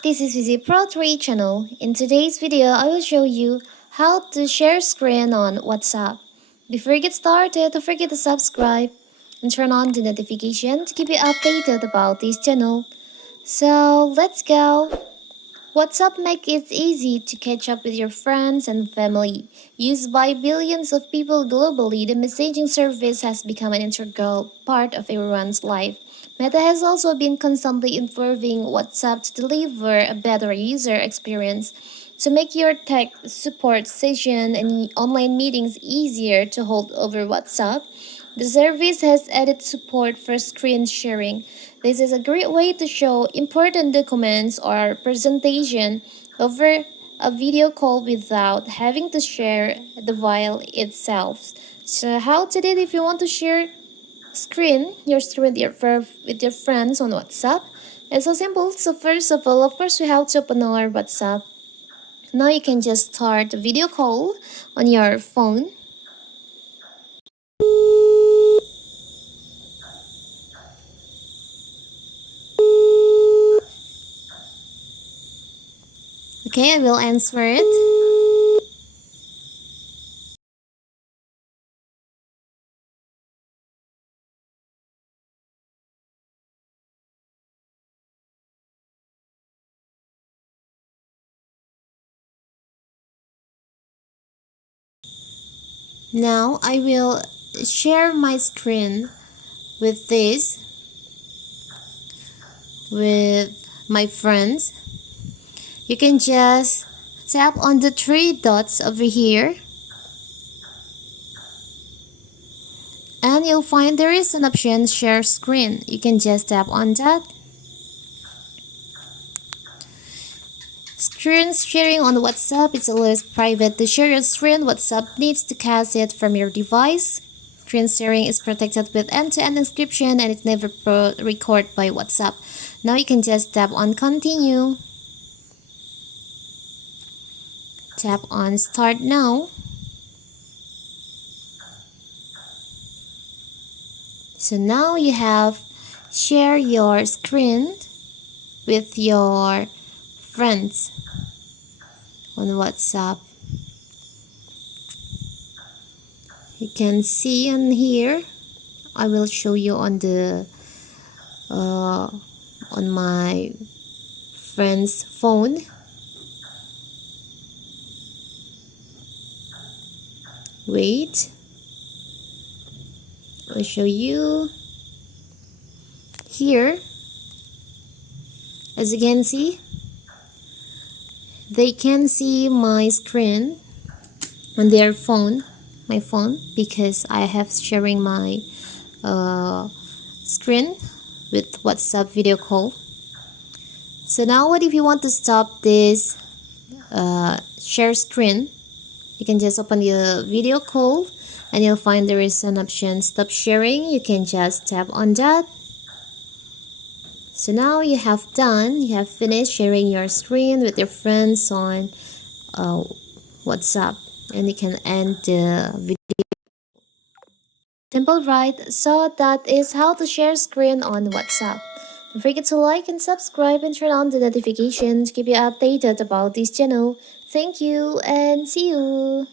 This is Vizi Pro 3 channel. In today's video, I will show you how to share screen on WhatsApp. Before you get started, don't forget to subscribe and turn on the notification to keep you updated about this channel. So let's go. WhatsApp makes it easy to catch up with your friends and family. Used by billions of people globally, the messaging service has become an integral part of everyone's life. Meta has also been constantly improving WhatsApp to deliver a better user experience. To make your tech support session and online meetings easier to hold over WhatsApp, the service has added support for screen sharing. This is a great way to show important documents or presentation over a video call without having to share the file itself. So how to do it if you want to share your screen with your friends on WhatsApp? It's so simple. So first of all, of course, we have to open our WhatsApp. Now you can just start a video call on your phone. Okay, I will answer it. Now I will share my screen with with my friends. You can just tap on the three dots over here and you'll find there is an option share screen. You can just tap on that. Screen sharing on WhatsApp is always private. To share your screen, WhatsApp needs to cache it from your device. Screen sharing is protected with end-to-end encryption and it's never recorded by WhatsApp. Now you can just tap on continue. Tap on start now. So now you have share your screen with your friends on WhatsApp. You can see on here. I will show you on the on my friend's phone. Wait, I'll show you here. As you can see, they can see my screen on their phone, my phone, because I have sharing my screen with WhatsApp video call. So now what if you want to stop this share screen? You can just open the video call and you'll find there is an option stop sharing. You can just tap on that. So now you have finished sharing your screen with your friends on WhatsApp, and you can end the video. Simple, right? So that is how to share screen on WhatsApp. Don't forget to like and subscribe and turn on the notifications to keep you updated about this channel. Thank you and see you.